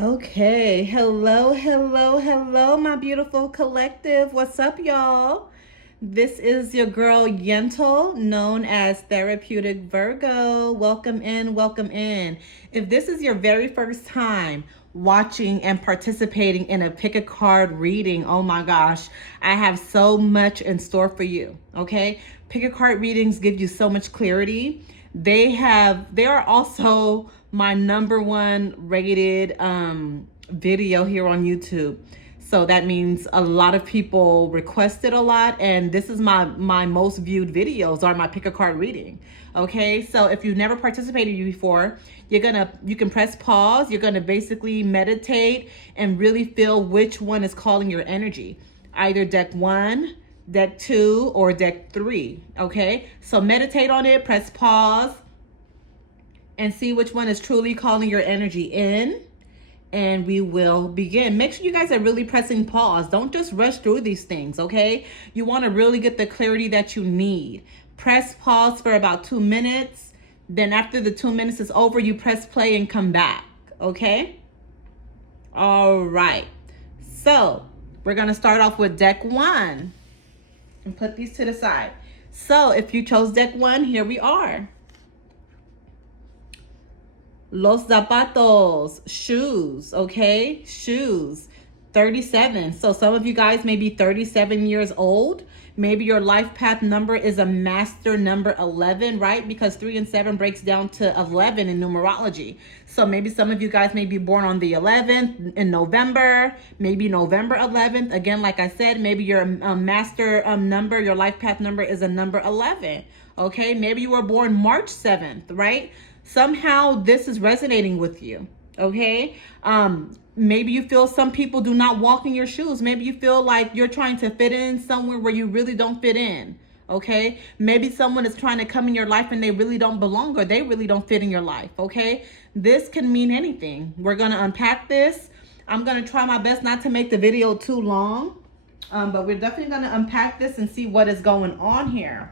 Okay, hello, my beautiful collective. What's up, y'all? This is your girl Yentl, known as Therapeutic Virgo. Welcome in, welcome in. If this is your very first time watching and participating in a pick a card reading, oh my gosh, I have so much in store for you. Okay, pick a card readings give you so much clarity. They are also my number one rated video here on YouTube. So that means a lot of people requested a lot, and this is my most viewed videos are my pick a card reading. Okay, so if you've never participated before, you can press pause. You're gonna basically meditate and really feel which one is calling your energy, either deck 1, deck 2, or deck 3. Okay, so meditate on it, press pause, and see which one is truly calling your energy in, and we will begin. Make sure you guys are really pressing pause. Don't just rush through these things, okay? You want to really get the clarity that you need. Press pause for about 2 minutes. Then after the 2 minutes is over, you press play and come back, okay? All right. So we're going to start off with deck 1 and put these to the side. So if you chose deck 1, here we are. Los zapatos, shoes, okay? Shoes, 37. So some of you guys may be 37 years old. Maybe your life path number is a master number 11, right? Because 3 and 7 breaks down to 11 in numerology. So maybe some of you guys may be born on the 11th in November, maybe November 11th. Again, like I said, maybe your master number, your life path number is a number 11, okay? Maybe you were born March 7th, right? Somehow this is resonating with you, okay? Maybe you feel some people do not walk in your shoes. Maybe you feel like you're trying to fit in somewhere where you really don't fit in, okay? Maybe someone is trying to come in your life and they really don't belong, or they really don't fit in your life, okay? This can mean anything. We're going to unpack this. I'm going to try my best not to make the video too long, but we're definitely going to unpack this and see what is going on here,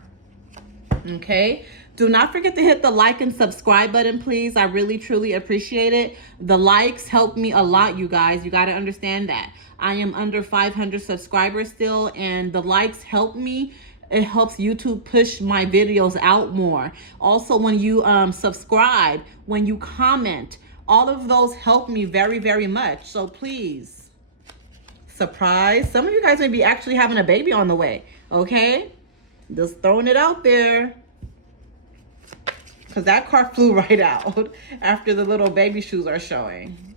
okay? Do not forget to hit the like and subscribe button, please. I really, truly appreciate it. The likes help me a lot, you guys. You got to understand that. I am under 500 subscribers still, and the likes help me. It helps YouTube push my videos out more. Also, when you subscribe, when you comment, all of those help me very, very much. So please, surprise. Some of you guys may be actually having a baby on the way, okay? Just throwing it out there. Because that card flew right out after the little baby shoes are showing.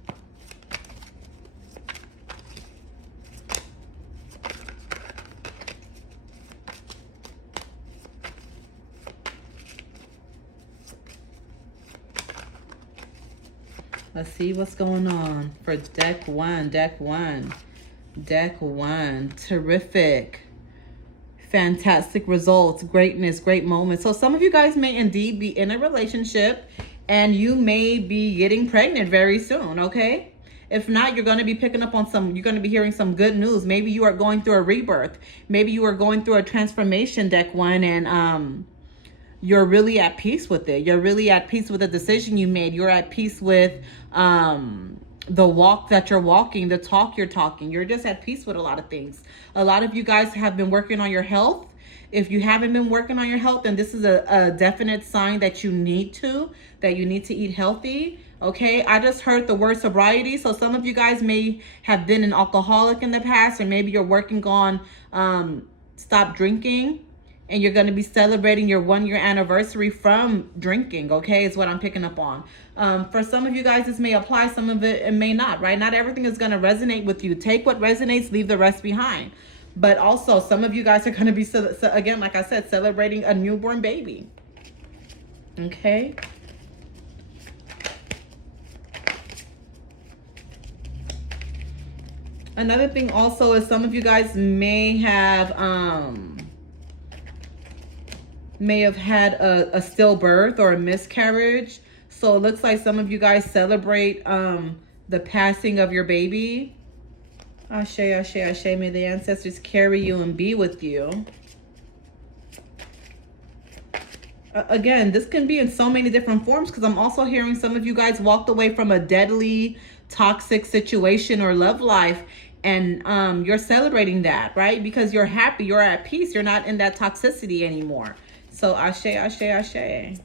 Let's see what's going on for deck 1. Deck 1. Deck 1. Terrific. Fantastic results, greatness, great moments. So some of you guys may indeed be in a relationship, and you may be getting pregnant very soon, okay? If not, you're going to be picking up on you're going to be hearing some good news. Maybe you are going through a rebirth. Maybe you are going through a transformation, deck 1, and you're really at peace with it. You're really at peace with the decision you made. You're at peace with the walk that you're walking, the talk you're talking. You're just at peace with a lot of things. A lot of you guys have been working on your health. If you haven't been working on your health, then this is a definite sign that you need to eat healthy. Okay, I just heard the word sobriety. So some of you guys may have been an alcoholic in the past, or maybe you're working on stop drinking, and you're going to be celebrating your 1-year anniversary from drinking, okay, is what I'm picking up on. For some of you guys, this may apply. Some of it may not, right? Not everything is going to resonate with you. Take what resonates, leave the rest behind. But also, some of you guys are going to be, again, like I said, celebrating a newborn baby, okay? Another thing also is some of you guys may have had a stillbirth or a miscarriage. So it looks like some of you guys celebrate the passing of your baby. Ashe, ashe, ashe. May the ancestors carry you and be with you. Again, this can be in so many different forms, because I'm also hearing some of you guys walked away from a deadly toxic situation or love life, and you're celebrating that, right? Because you're happy, you're at peace, you're not in that toxicity anymore. So ashe, ashe, ashe.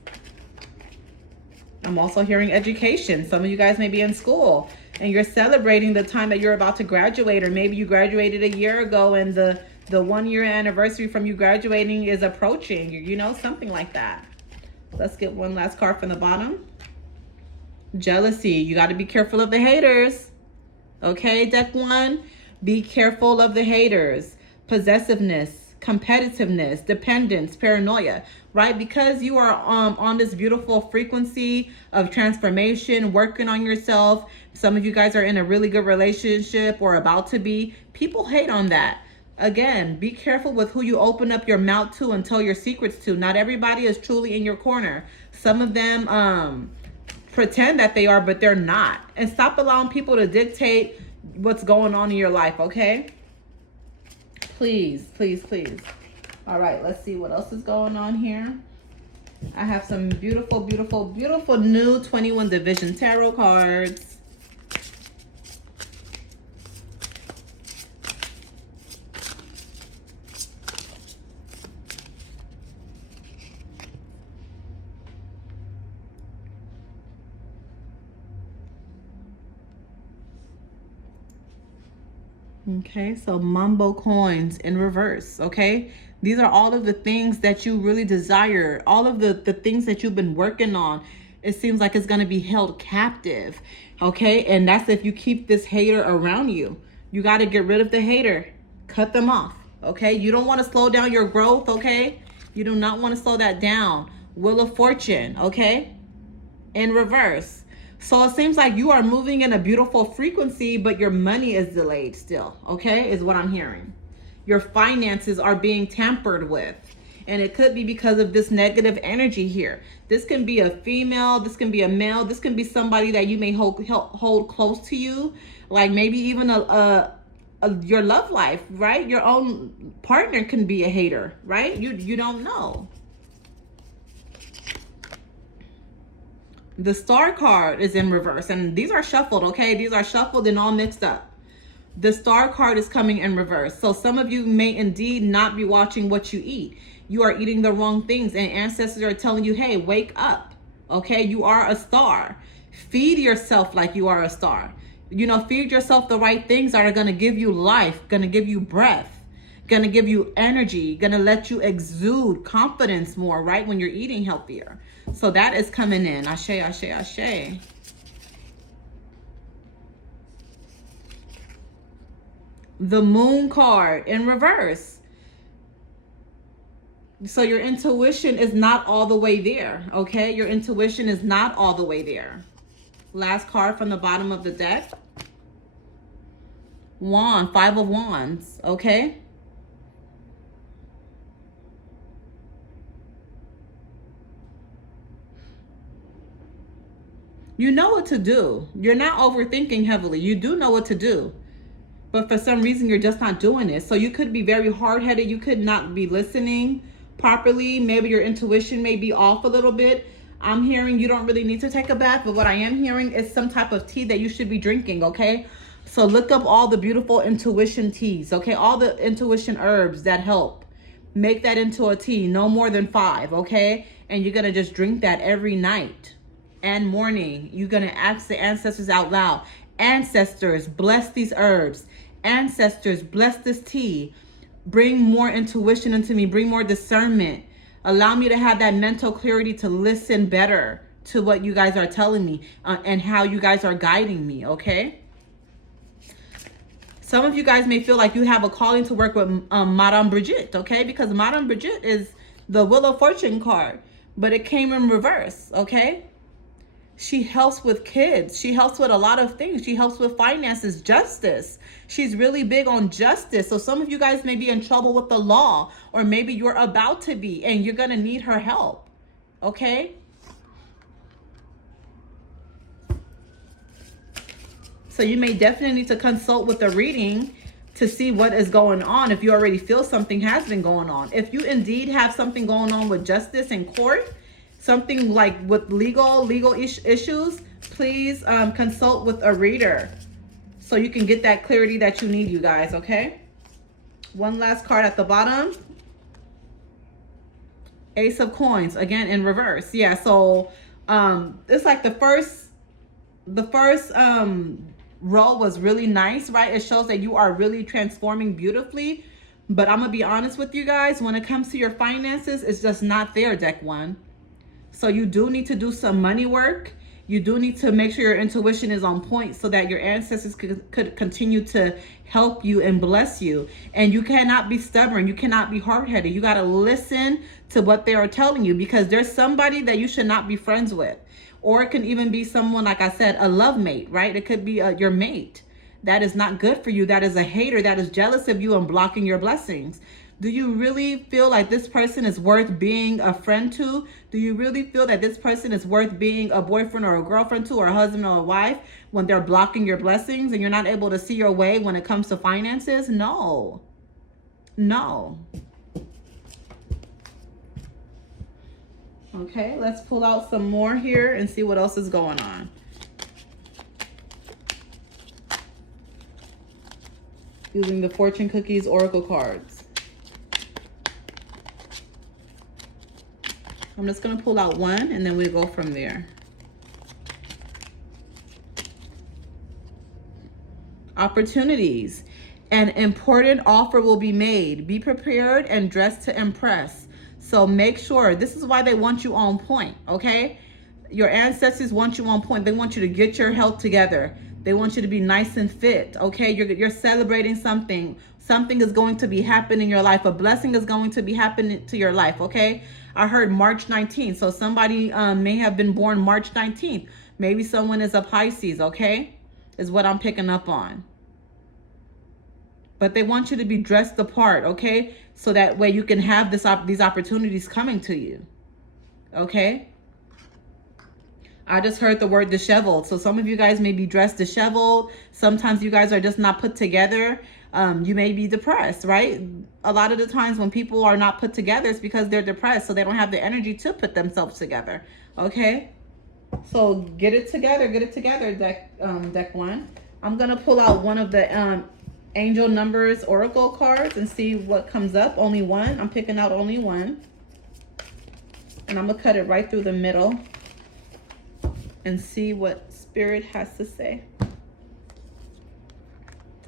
I'm also hearing education. Some of you guys may be in school and you're celebrating the time that you're about to graduate, or maybe you graduated a year ago and the 1 year anniversary from you graduating is approaching, you know, something like that. Let's get one last card from the bottom. Jealousy. You got to be careful of the haters. Okay, deck one. Be careful of the haters. Possessiveness, competitiveness, dependence, paranoia, right? Because you are on this beautiful frequency of transformation, working on yourself. Some of you guys are in a really good relationship or about to be. People hate on that. Again, be careful with who you open up your mouth to and tell your secrets to. Not everybody is truly in your corner. Some of them pretend that they are, but they're not. And stop allowing people to dictate what's going on in your life, okay? Please, please, please. All right, let's see what else is going on here. I have some beautiful, beautiful, beautiful new 21 Division Tarot cards. Okay, so Mambo coins in reverse, okay? These are all of the things that you really desire, all of the things that you've been working on. It seems like it's going to be held captive, okay? And that's if you keep this hater around you. You got to get rid of the hater. Cut them off, okay? You don't want to slow down your growth, okay? You do not want to slow that down. Wheel of Fortune, okay? In reverse. So it seems like you are moving in a beautiful frequency, but your money is delayed still, okay, is what I'm hearing. Your finances are being tampered with. And it could be because of this negative energy here. This can be a female, this can be a male, this can be somebody that you may hold close to you, like maybe even your love life, right? Your own partner can be a hater, right? You don't know. The Star card is in reverse, and these are shuffled, okay? These are shuffled and all mixed up. The Star card is coming in reverse. So some of you may indeed not be watching what you eat. You are eating the wrong things, and ancestors are telling you, hey, wake up, okay? You are a star. Feed yourself like you are a star. You know, feed yourself the right things that are going to give you life, going to give you breath, going to give you energy, going to let you exude confidence more, right, when you're eating healthier. So that is coming in. Ashe, ashe, ashe. The Moon card in reverse. So your intuition is not all the way there, okay? Your intuition is not all the way there. Last card from the bottom of the deck. Wand, 5 of Wands, okay? You know what to do. You're not overthinking heavily. You do know what to do. But for some reason, you're just not doing it. So you could be very hard-headed. You could not be listening properly. Maybe your intuition may be off a little bit. I'm hearing you don't really need to take a bath, but what I am hearing is some type of tea that you should be drinking, okay? So look up all the beautiful intuition teas, okay? All the intuition herbs that help. Make that into a tea, no more than 5, okay? And you're going to just drink that every night and morning. You're going to ask the ancestors out loud. Ancestors, bless these herbs. Ancestors, bless this tea. Bring more intuition into me. Bring more discernment. Allow me to have that mental clarity to listen better to what you guys are telling me and how you guys are guiding me, okay? Some of you guys may feel like you have a calling to work with Madame Brigitte, okay? Because Madame Brigitte is the Wheel of Fortune card, but it came in reverse, okay? She helps with kids. She helps with a lot of things. She helps with finances, justice. She's really big on justice. So some of you guys may be in trouble with the law, or maybe you're about to be, and you're going to need her help, okay? So you may definitely need to consult with a reading to see what is going on. If you already feel something has been going on, if you indeed have something going on with justice in court, something like with legal issues, please consult with a reader so you can get that clarity that you need, you guys. Okay, one last card at the bottom. Ace of Coins, again in reverse. Yeah, so it's like the first row was really nice, right? It shows that you are really transforming beautifully. But I'm gonna be honest with you guys, when it comes to your finances, it's just not there, deck one. So you do need to do some money work. You do need to make sure your intuition is on point so that your ancestors could continue to help you and bless you. And you cannot be stubborn. You cannot be hard-headed. You got to listen to what they are telling you, because there's somebody that you should not be friends with. Or it can even be someone, like I said, a love mate, right? It could be your mate. That is not good for you. That is a hater. That is jealous of you and blocking your blessings. Do you really feel like this person is worth being a friend to? Do you really feel that this person is worth being a boyfriend or a girlfriend to, or a husband or a wife, when they're blocking your blessings and you're not able to see your way when it comes to finances? No. No. Okay, let's pull out some more here and see what else is going on. Using the Fortune Cookies Oracle cards. I'm just going to pull out one and then we'll go from there. Opportunities. An important offer will be made. Be prepared and dressed to impress. So make sure, this is why they want you on point, okay? Your ancestors want you on point. They want you to get your health together. They want you to be nice and fit, okay? You're celebrating something. Something is going to be happening in your life. A blessing is going to be happening to your life, okay? I heard March 19th. So somebody may have been born March 19th. Maybe someone is a Pisces, okay? Is what I'm picking up on. But they want you to be dressed the part, okay? So that way you can have these opportunities coming to you, okay? I just heard the word disheveled. So some of you guys may be dressed disheveled. Sometimes you guys are just not put together. You may be depressed, right? A lot of the times when people are not put together, it's because they're depressed. So they don't have the energy to put themselves together, okay? So get it together, deck one. I'm going to pull out one of the Angel Numbers Oracle cards and see what comes up. Only one. I'm picking out only one. And I'm going to cut it right through the middle and see what Spirit has to say.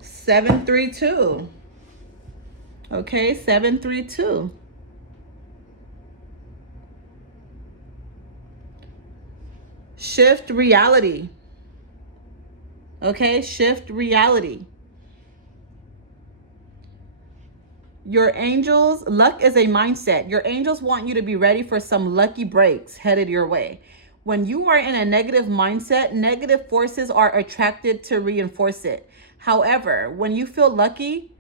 732. Okay, 732. Shift reality. Okay, shift reality. Your angels, luck is a mindset. Your angels want you to be ready for some lucky breaks headed your way. When you are in a negative mindset, negative forces are attracted to reinforce it. However, when you feel lucky,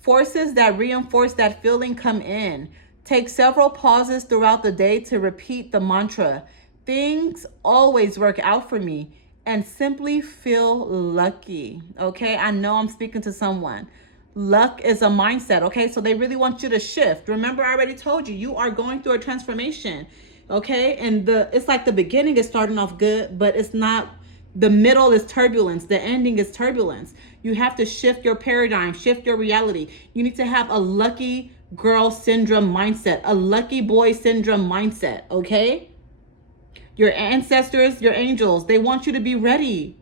forces that reinforce that feeling come in. Take several pauses throughout the day to repeat the mantra, things always work out for me, and simply feel lucky. Okay, I know I'm speaking to someone. Luck is a mindset, okay? So they really want you to shift. Remember, I already told you, you are going through a transformation, okay? And it's like the beginning is starting off good, but it's not. The middle is turbulence. The ending is turbulence. You have to shift your paradigm, shift your reality. You need to have a lucky girl syndrome mindset, a lucky boy syndrome mindset, okay? Your ancestors, your angels, they want you to be ready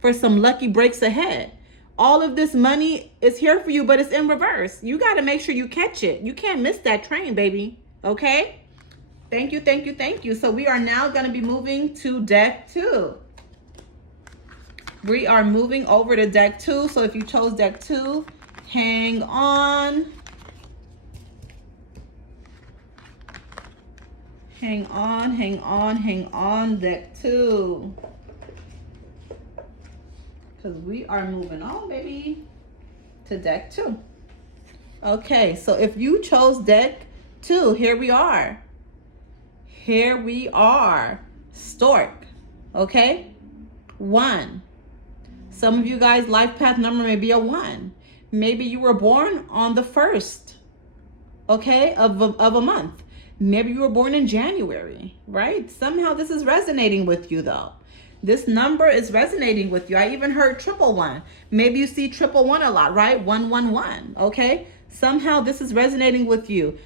for some lucky breaks ahead. All of this money is here for you, but it's in reverse. You got to make sure you catch it. You can't miss that train, baby. Okay? Thank you, thank you, thank you. So we are now going to be moving to deck 2. We are moving over to deck 2. So if you chose deck 2, hang on. Hang on, hang on, hang on, deck 2. Because we are moving on, baby, to deck 2. Okay, so if you chose deck 2, here we are. Here we are. Stork. Okay? 1. Some of you guys, life path number may be a 1. Maybe you were born on the 1st, okay, of a month. Maybe you were born in January, right? Somehow this is resonating with you though. This number is resonating with you. I even heard 111. Maybe you see 111 a lot, right? 111, okay? Somehow this is resonating with you.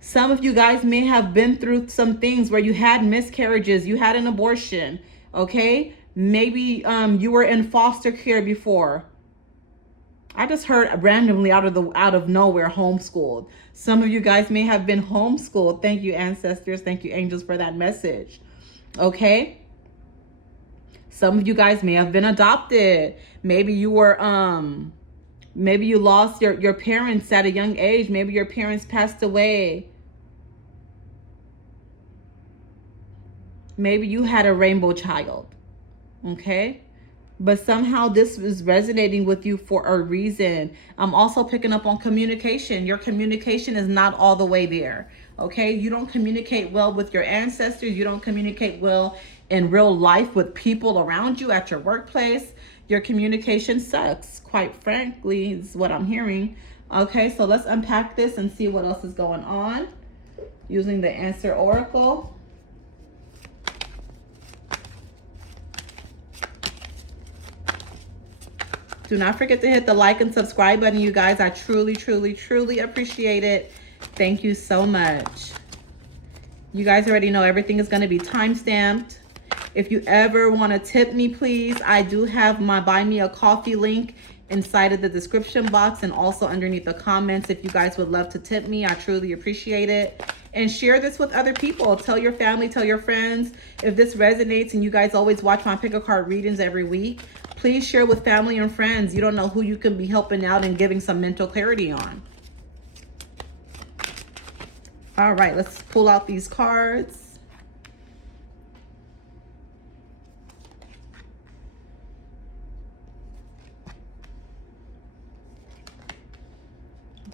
Some of you guys may have been through some things where you had miscarriages, you had an abortion, okay? Maybe you were in foster care before. I just heard randomly out of nowhere homeschooled. Some of you guys may have been homeschooled. Thank you, ancestors. Thank you, angels, for that message. Okay? Some of you guys may have been adopted. Maybe you were maybe you lost your parents at a young age. Maybe your parents passed away. Maybe you had a rainbow child. Okay? But somehow this is resonating with you for a reason. I'm also picking up on communication. Your communication is not all the way there. Okay? You don't communicate well with your ancestors. You don't communicate well in real life with people around you at your workplace. Your communication sucks, quite frankly, is what I'm hearing. Okay, so let's unpack this and see what else is going on using the Answer Oracle. Do not forget to hit the like and subscribe button, you guys. I truly, truly, truly appreciate it. Thank you so much. You guys already know everything is going to be time-stamped. If you ever want to tip me, please, I do have my Buy Me a Coffee link inside of the description box and also underneath the comments. If you guys would love to tip me, I truly appreciate it. And share this with other people. Tell your family, tell your friends. If this resonates and you guys always watch my pick a card readings every week, please share with family and friends. You don't know who you can be helping out and giving some mental clarity on. All right, let's pull out these cards.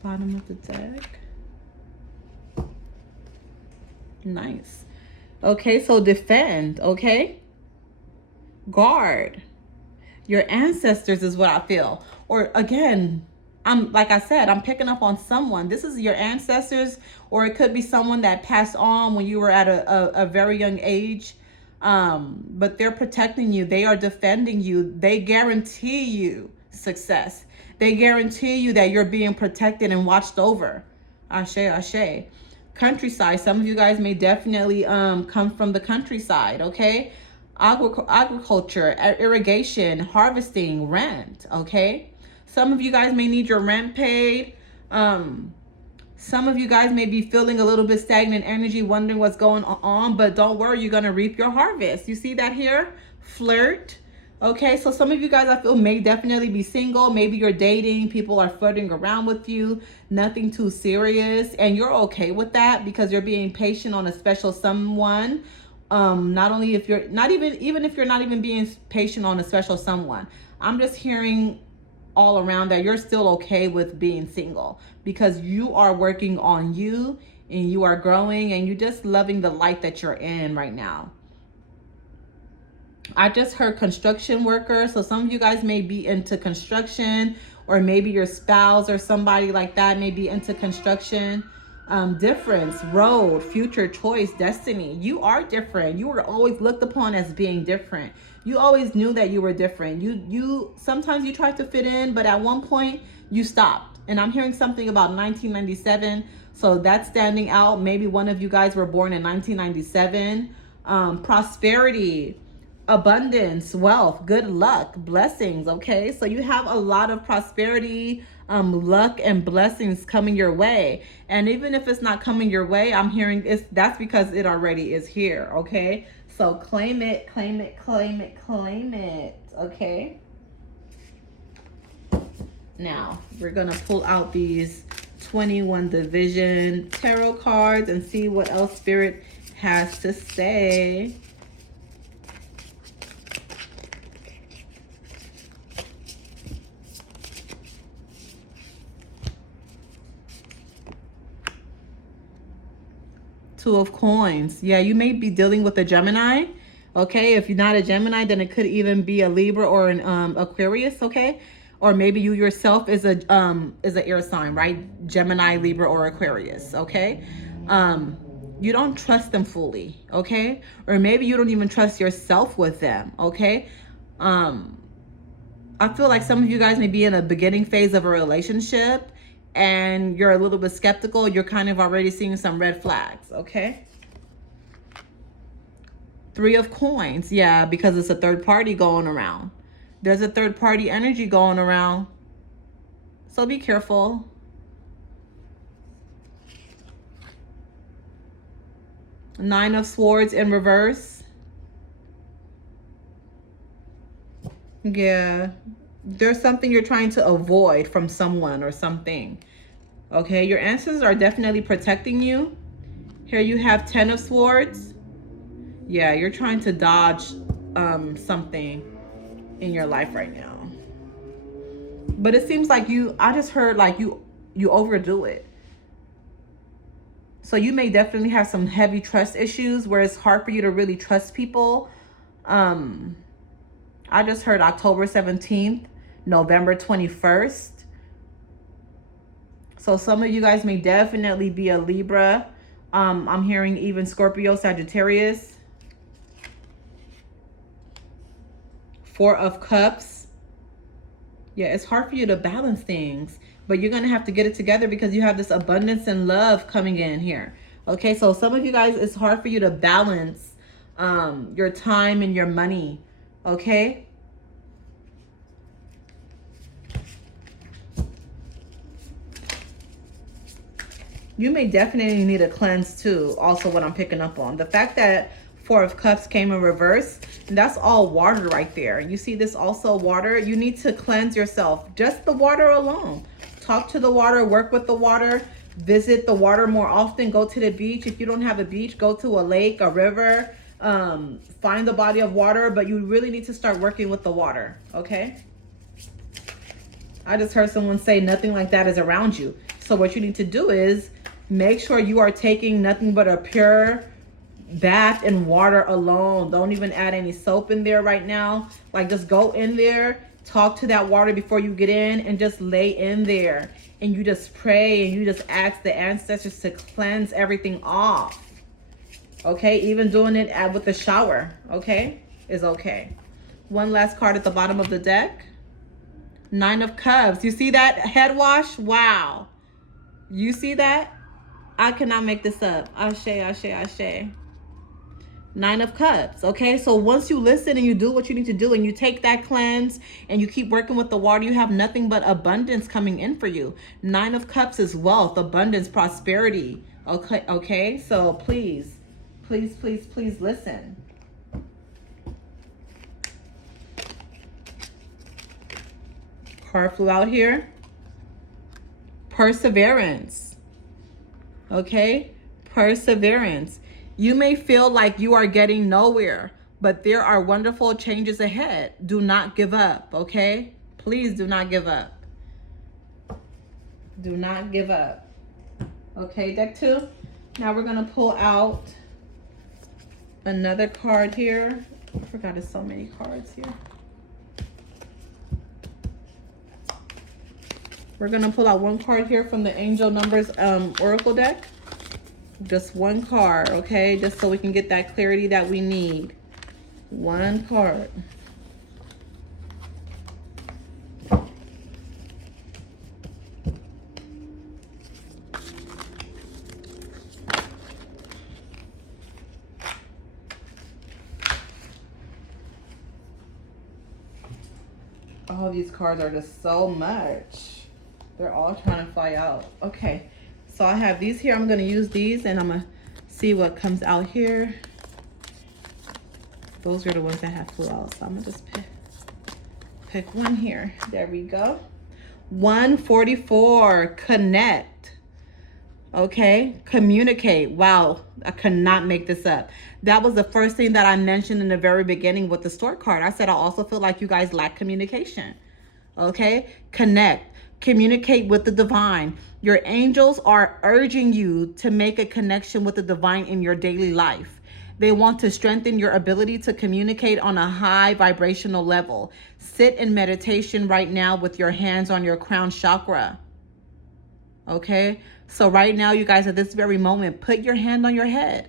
Bottom of the deck. Nice. Okay, so defend, okay? Guard. Your ancestors is what I feel. Or again, like I said, I'm picking up on someone. This is your ancestors, or it could be someone that passed on when you were at a very young age. But they're protecting you. They are defending you. They guarantee you success. They guarantee you that you're being protected and watched over. Ashe, ashe. Countryside. Some of you guys may definitely come from the countryside, okay? Agriculture, irrigation, harvesting, rent, okay? Some of you guys may need your rent paid. Some of you guys may be feeling a little bit stagnant energy, wondering what's going on, but don't worry, you're going to reap your harvest. You see that here? Flirt. Okay, so some of you guys I feel may definitely be single. Maybe you're dating. People are flirting around with you. Nothing too serious. And you're okay with that because you're being patient on a special someone. Not only if you're not even if you're not even being patient on a special someone. I'm just hearing all around that you're still okay with being single because you are working on you and you are growing and you're just loving the light that you're in right now. I just heard construction worker. So some of you guys may be into construction, or maybe your spouse or somebody like that may be into construction. Difference, road, future, choice, destiny. You are different. You were always looked upon as being different. You always knew that you were different. You sometimes you tried to fit in, but at one point you stopped. And I'm hearing something about 1997. So that's standing out. Maybe one of you guys were born in 1997. Prosperity, abundance, wealth, good luck, blessings. Okay, so you have a lot of prosperity, luck and blessings coming your way. And even if it's not coming your way, I'm hearing that's because it already is here. Okay, so claim it, claim it, claim it, claim it. Okay, now we're gonna pull out these 21 division tarot cards and see what else Spirit has to say. Two of Coins. Yeah, you may be dealing with a Gemini. Okay, if you're not a Gemini, then it could even be a Libra or an Aquarius. Okay, or maybe you yourself is a air sign, right? Gemini, Libra, or Aquarius, okay? You don't trust them fully, okay? Or maybe you don't even trust yourself with them, okay? I feel like some of you guys may be in a beginning phase of a relationship and you're a little bit skeptical. You're kind of already seeing some red flags, okay? 3 of coins, yeah, because it's a third party going around. There's a third party energy going around. So be careful. Nine of Swords in reverse. Yeah, there's something you're trying to avoid from someone or something. Okay, your ancestors are definitely protecting you. Here you have 10 of Swords. Yeah, you're trying to dodge something in your life right now. But it seems like I just heard like you overdo it. So you may definitely have some heavy trust issues where it's hard for you to really trust people. I just heard October 17th, November 21st. So some of you guys may definitely be a Libra. I'm hearing even Scorpio, Sagittarius. 4 of Cups. Yeah, it's hard for you to balance things, but you're going to have to get it together because you have this abundance and love coming in here. Okay, so some of you guys, it's hard for you to balance your time and your money. Okay? You may definitely need a cleanse too. Also, what I'm picking up on. The fact that 4 of Cups came in reverse, that's all water right there. You see this also water? You need to cleanse yourself. Just the water alone. Talk to the water, work with the water, visit the water more often, go to the beach. If you don't have a beach, go to a lake, a river, find a body of water, but you really need to start working with the water, okay? I just heard someone say nothing like that is around you. So what you need to do is make sure you are taking nothing but a pure bath in water alone. Don't even add any soap in there right now. Like, just go in there, talk to that water before you get in, and just lay in there. And you just pray and you just ask the ancestors to cleanse everything off. Okay, even doing it with the shower, okay, is okay. One last card at the bottom of the deck. 9 of Cups. You see that head wash? Wow. You see that? I cannot make this up. Ashe, ashe, ashe. 9 of Cups. Okay, so once you listen and you do what you need to do and you take that cleanse and you keep working with the water, you have nothing but abundance coming in for you. 9 of Cups is wealth, abundance, prosperity. Okay, so please, please, please, please listen. Card flew out here. Perseverance. Okay, perseverance. You may feel like you are getting nowhere, but there are wonderful changes ahead. Do not give up, okay? Please do not give up. Do not give up. Okay, deck 2. Now we're going to pull out another card here. I forgot there's so many cards here. We're going to pull out one card here from the Angel Numbers Oracle deck. Just one card, okay? Just so we can get that clarity that we need. One card. All these cards are just so much. They're all trying to fly out. Okay. So I have these here. I'm going to use these and I'm going to see what comes out here. Those are the ones that have flew out. So I'm going to just pick one here. There we go. 144. Connect. Okay. Communicate. Wow. I cannot make this up. That was the first thing that I mentioned in the very beginning with the Stork card. I said I also feel like you guys lack communication. Okay. Connect. Communicate with the divine. Your angels are urging you to make a connection with the divine in your daily life. They want to strengthen your ability to communicate on a high vibrational level. Sit in meditation right now with your hands on your crown chakra. Okay? So right now, you guys, at this very moment, put your hand on your head.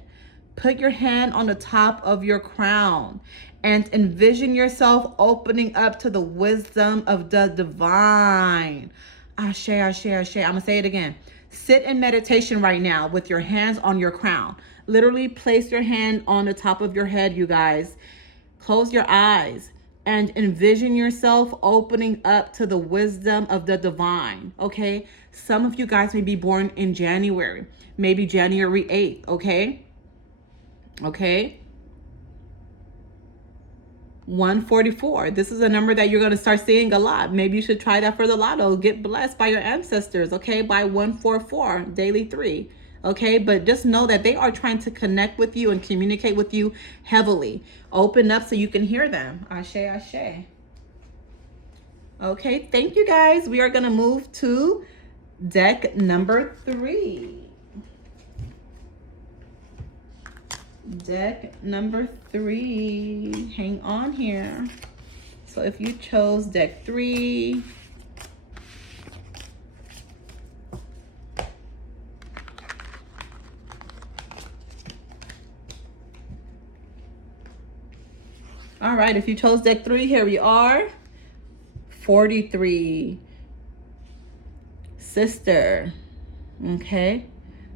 Put your hand on the top of your crown and envision yourself opening up to the wisdom of the divine. Ashe, ashe, ashe. I'm going to say it again. Sit in meditation right now with your hands on your crown. Literally place your hand on the top of your head, you guys. Close your eyes and envision yourself opening up to the wisdom of the divine, okay? Some of you guys may be born in January, maybe January 8th, okay? Okay? 144. This is a number that you're going to start seeing a lot. Maybe you should try that for the lotto. Get blessed by your ancestors, okay? By 144, daily 3. Okay, but just know that they are trying to connect with you and communicate with you heavily. Open up so you can hear them. Ashe, ashe. Okay, thank you guys. We are going to move to deck number 3. Deck number 3. Hang on here. So if you chose deck 3, all right, if you chose deck 3, here we are. 43. Sister. Okay.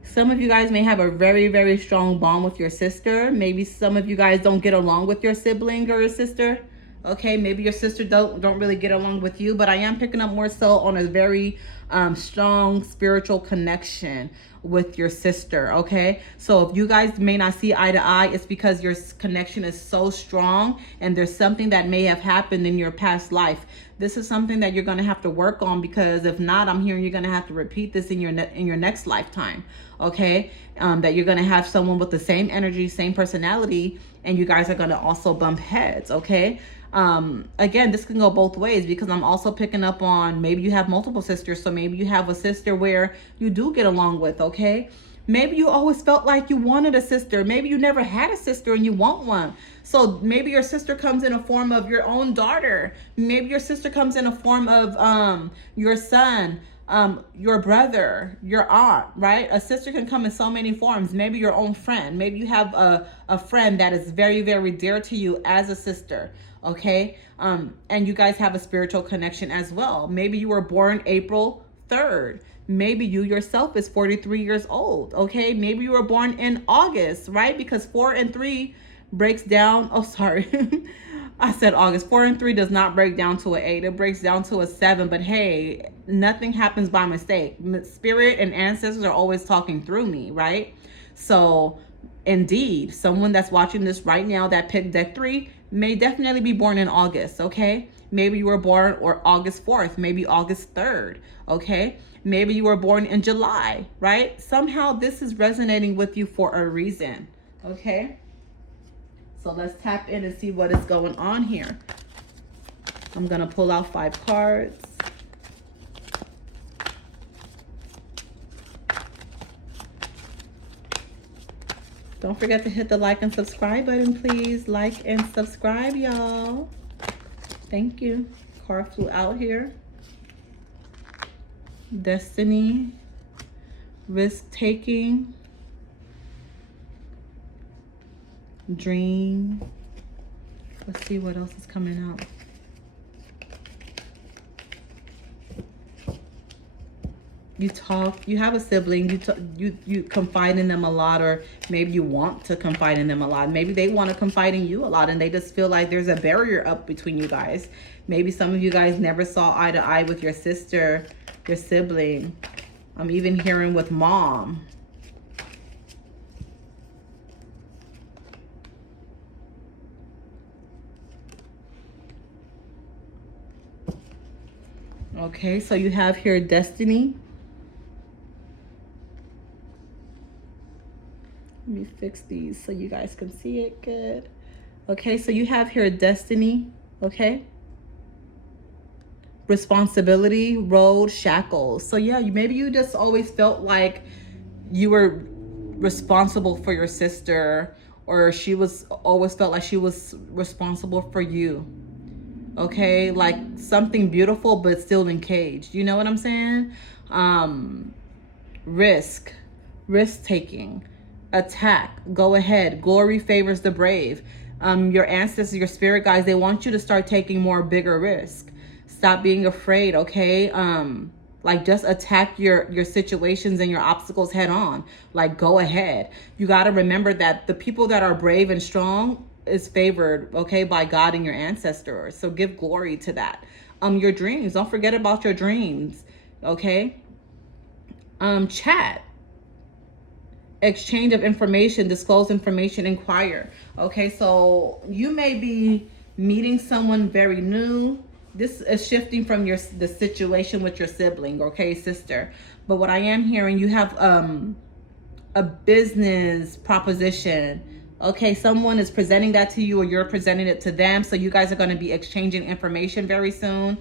Some of you guys may have a very, very strong bond with your sister. Maybe some of you guys don't get along with your sibling or your sister. Okay, maybe your sister don't really get along with you, but I am picking up more so on a very strong spiritual connection with your sister. Okay, so if you guys may not see eye to eye, it's because your connection is so strong and there's something that may have happened in your past life. This is something that you're going to have to work on, because if not, I'm hearing you're going to have to repeat this in your next lifetime. Okay, that you're going to have someone with the same energy, same personality, and you guys are going to also bump heads. Okay. Again, this can go both ways, because I'm also picking up on maybe you have multiple sisters. So maybe you have a sister where you do get along with, okay? Maybe you always felt like you wanted a sister. Maybe you never had a sister and you want one. So maybe your sister comes in a form of your own daughter. Maybe your sister comes in a form of your son, your brother, your aunt, right? A sister can come in so many forms. Maybe your own friend. Maybe you have a friend that is very, very dear to you as a sister. Okay, and you guys have a spiritual connection as well. Maybe you were born April 3rd. Maybe you yourself is 43 years old. Okay, maybe you were born in August, right? Because 4 and 3 breaks down. Oh, sorry. I said August. 4 and 3 does not break down to an 8. It breaks down to a 7. But hey, nothing happens by mistake. Spirit and ancestors are always talking through me, right? So indeed, someone that's watching this right now that picked deck 3 may definitely be born in August, okay? Maybe you were born or August 4th, maybe August 3rd, okay? Maybe you were born in July, right? Somehow this is resonating with you for a reason, okay? So let's tap in and see what is going on here. I'm going to pull out 5 cards. Don't forget to hit the like and subscribe button, please. Like and subscribe, y'all. Thank you. Card flew out here. Destiny. Risk-taking. Dream. Let's see what else is coming out. You talk, you have a sibling, you confide in them a lot, or maybe you want to confide in them a lot. Maybe they want to confide in you a lot and they just feel like there's a barrier up between you guys. Maybe some of you guys never saw eye to eye with your sister, your sibling. I'm even hearing with mom. Okay, so you have here destiny. Let me fix these so you guys can see it good. Okay, so you have here destiny, okay? Responsibility, road, shackles. So yeah, maybe you just always felt like you were responsible for your sister, or she was always felt like she was responsible for you. Okay, like something beautiful but still encaged. You know what I'm saying? Risk, risk taking, attack, go ahead. Glory favors the brave. Your ancestors, your spirit guides, they want you to start taking more bigger risk. Stop being afraid, okay? Like just attack your situations and your obstacles head on. Like go ahead. You got to remember that the people that are brave and strong is favored, okay, by God and your ancestors. So give glory to that. Your dreams, don't forget about your dreams, okay? Chat, exchange of information, disclose information, inquire. Okay, so you may be meeting someone very new. This is shifting from the situation with your sibling, okay, sister. But what I am hearing, you have a business proposition. Okay, someone is presenting that to you or you're presenting it to them. So you guys are going to be exchanging information very soon.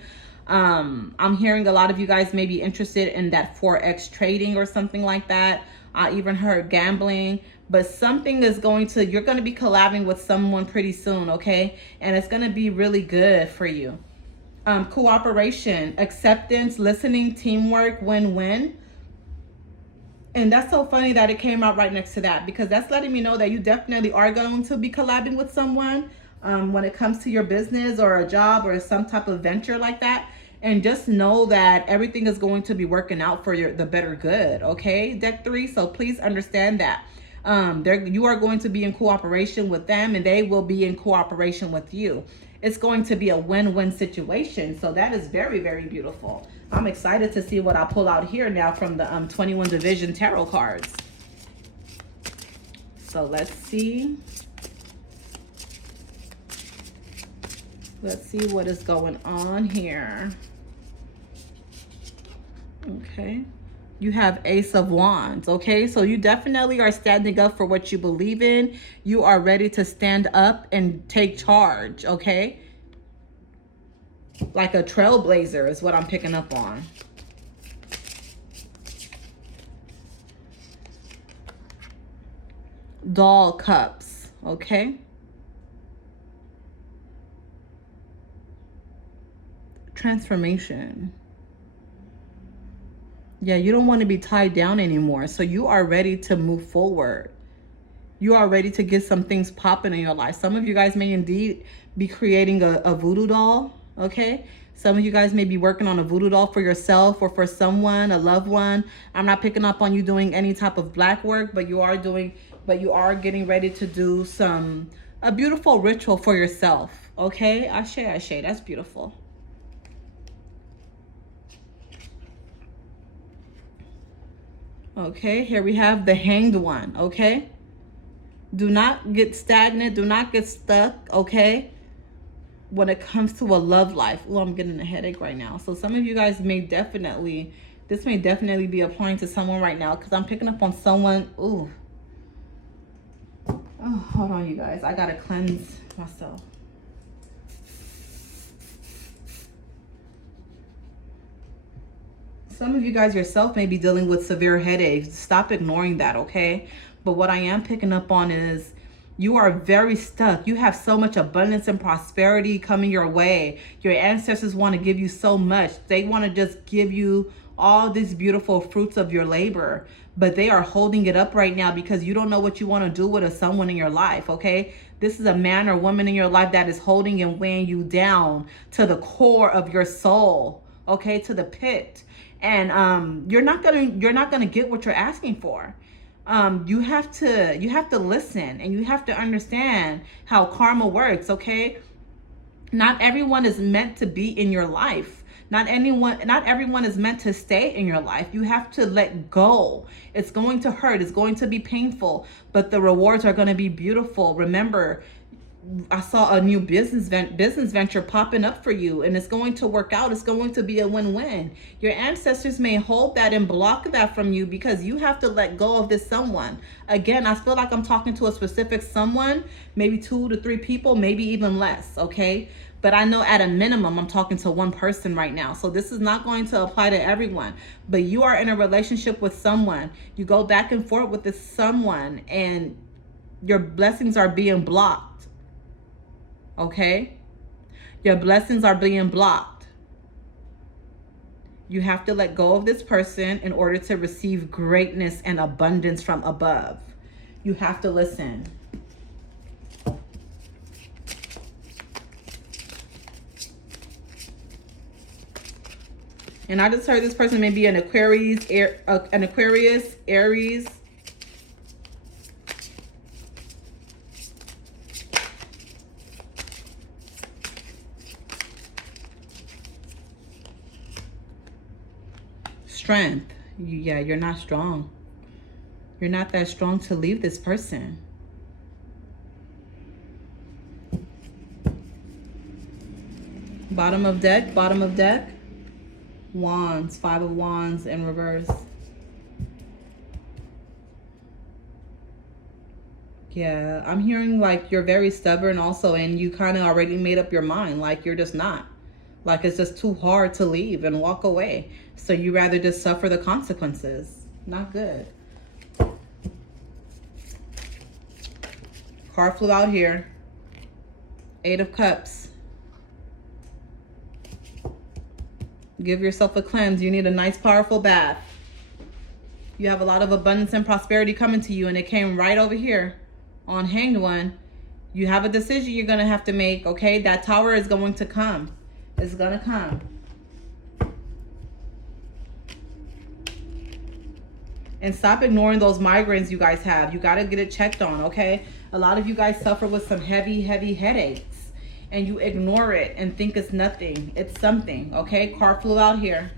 I'm hearing a lot of you guys may be interested in that Forex trading or something like that. I even heard gambling, but something is you're going to be collabing with someone pretty soon, okay? And it's going to be really good for you. Cooperation, acceptance, listening, teamwork, win-win. And that's so funny that it came out right next to that, because that's letting me know that you definitely are going to be collabing with someone when it comes to your business or a job or some type of venture like that. And just know that everything is going to be working out for the better good, okay, deck 3? So please understand that. You are going to be in cooperation with them and they will be in cooperation with you. It's going to be a win-win situation. So that is very, very beautiful. I'm excited to see what I pull out here now from the 21 Division Tarot cards. So let's see. Let's see what is going on here. Okay. You have Ace of Wands, okay? So you definitely are standing up for what you believe in. You are ready to stand up and take charge, okay? Like a trailblazer is what I'm picking up on. Doll Cups, okay? Transformation. Yeah, you don't want to be tied down anymore. So you are ready to move forward. You are ready to get some things popping in your life. Some of you guys may indeed be creating a voodoo doll, okay? Some of you guys may be working on a voodoo doll for yourself or for someone, a loved one. I'm not picking up on you doing any type of black work, but you are getting ready to do a beautiful ritual for yourself, okay? Ashe, ashe, that's beautiful. Okay, here we have the Hanged One, okay? Do not get stagnant. Do not get stuck, okay? When it comes to a love life. Oh, I'm getting a headache right now. So some of you guys this may definitely be applying to someone right now, because I'm picking up on someone. Ooh. Oh, hold on, you guys. I got to cleanse myself. Some of you guys yourself may be dealing with severe headaches. Stop ignoring that, okay? But what I am picking up on is you are very stuck. You have so much abundance and prosperity coming your way. Your ancestors want to give you so much. They want to just give you all these beautiful fruits of your labor. But they are holding it up right now because you don't know what you want to do with someone in your life, okay? This is a man or woman in your life that is holding and weighing you down to the core of your soul, okay? To the pit. And you're not gonna get what you're asking for. You have to listen, and you have to understand how karma works, okay? Not everyone is meant to be in your life. Not everyone is meant to stay in your life. You have to let go. It's going to hurt. It's going to be painful, but the rewards are going to be beautiful. Remember, I saw a new business venture popping up for you, and it's going to work out. It's going to be a win-win. Your ancestors may hold that and block that from you because you have to let go of this someone. Again, I feel like I'm talking to a specific someone, maybe 2 to 3 people, maybe even less, okay? But I know at a minimum, I'm talking to one person right now. So this is not going to apply to everyone. But you are in a relationship with someone. You go back and forth with this someone, and Your blessings are being blocked. Okay? Your blessings are being blocked. You have to let go of this person in order to receive greatness and abundance from above. You have to listen. And I just heard this person may be an Aquarius, Aries. Strength. Yeah, you're not strong. You're not that strong to leave this person. Bottom of deck, bottom of deck. Wands, 5 of Wands in reverse. Yeah, I'm hearing like you're very stubborn also, and you kind of already made up your mind. Like you're just not. Like it's just too hard to leave and walk away. So you rather just suffer the consequences. Not good. Card flew out here. 8 of Cups. Give yourself a cleanse. You need a nice, powerful bath. You have a lot of abundance and prosperity coming to you, and it came right over here on Hanged One. You have a decision you're going to have to make, okay? That Tower is going to come. It's going to come. And stop ignoring those migraines you guys have. You got to get it checked on, okay? A lot of you guys suffer with some heavy, heavy headaches. And you ignore it and think it's nothing. It's something, okay? Card flew out here.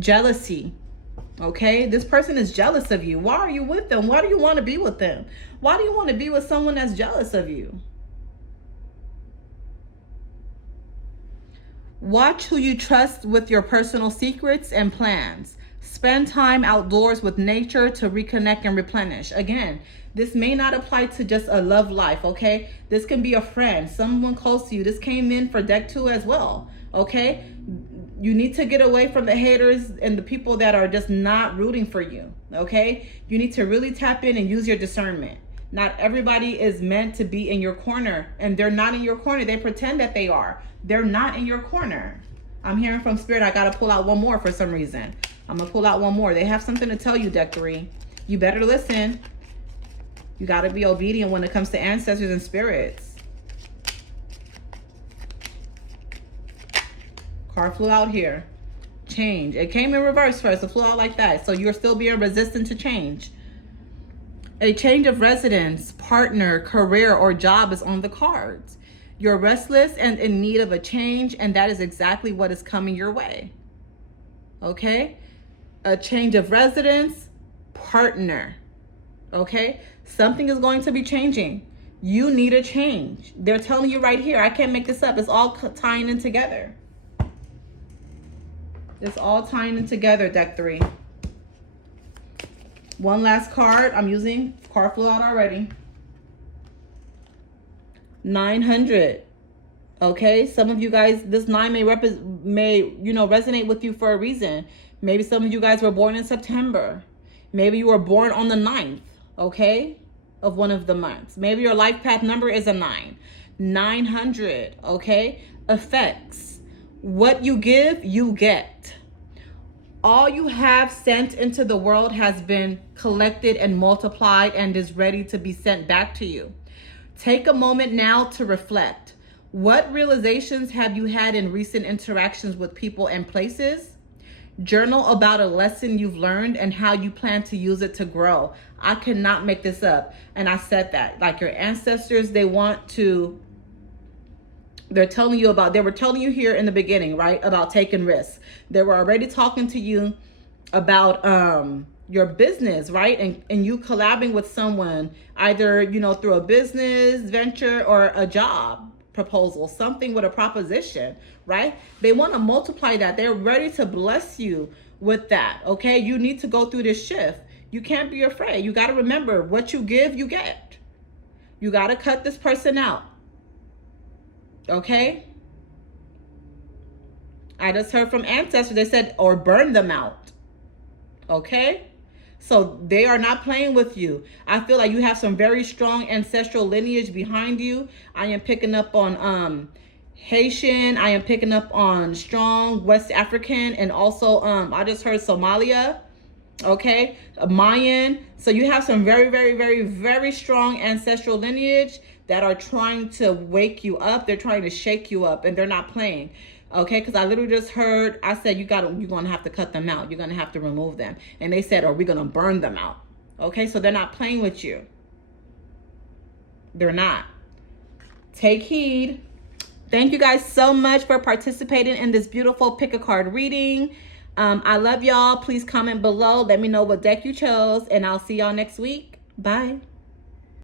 Jealousy, okay? This person is jealous of you. Why are you with them? Why do you want to be with them? Why do you want to be with someone that's jealous of you? Watch who you trust with your personal secrets and plans. Spend time outdoors with nature to reconnect and replenish. Again, this may not apply to just a love life, okay? This can be a friend, someone close to you. This came in for deck 2 as well, okay? You need to get away from the haters and the people that are just not rooting for you, okay? You need to really tap in and use your discernment. Not everybody is meant to be in your corner, and they're not in your corner. They pretend that they are. They're not in your corner. I'm hearing from Spirit, I got to pull out one more for some reason. I'm going to pull out one more. They have something to tell you, deck 3. You better listen. You got to be obedient when it comes to ancestors and spirits. Card flew out here. Change. It came in reverse first. It flew out like that. So you're still being resistant to change. A change of residence, partner, career, or job is on the cards. You're restless and in need of a change, and that is exactly what is coming your way. Okay? A change of residence, partner. Okay? Something is going to be changing. You need a change. They're telling you right here. I can't make this up. It's all tying in together. It's all tying in together, deck 3. One last card I'm using. Card flew out already. 900. Okay, some of you guys, this 9 may resonate with you for a reason. Maybe some of you guys were born in September. Maybe you were born on the 9th, okay, of one of the months. Maybe your life path number is a 9. 900, okay? Effects. What you give, you get. All you have sent into the world has been collected and multiplied and is ready to be sent back to you. Take a moment now to reflect. What realizations have you had in recent interactions with people and places? Journal about a lesson you've learned and how you plan to use it to grow. I cannot make this up. And I said that. Like your ancestors, they were telling you here in the beginning, right? About taking risks. They were already talking to you about your business, right? And you collabing with someone, either, through a business venture or a job proposal, something with a proposition, right? They want to multiply that. They're ready to bless you with that, okay? You need to go through this shift. You can't be afraid. You got to remember, what you give, you get. You got to cut this person out, okay? I just heard from ancestors, they said, or burn them out, okay? So they are not playing with you. I feel like you have some very strong ancestral lineage behind you. I am picking up on Haitian. I am picking up on strong West African, and also I just heard Somalia. Okay, Mayan. So you have some very, very, very, very strong ancestral lineage that are trying to wake you up. They're trying to shake you up, and they're not playing. Okay, because I literally just heard, I said, you're gonna have to cut them out. You're gonna have to remove them. And they said, are we gonna burn them out? Okay, so they're not playing with you. They're not. Take heed. Thank you guys so much for participating in this beautiful pick a card reading. I love y'all. Please comment below. Let me know what deck you chose, and I'll see y'all next week. Bye.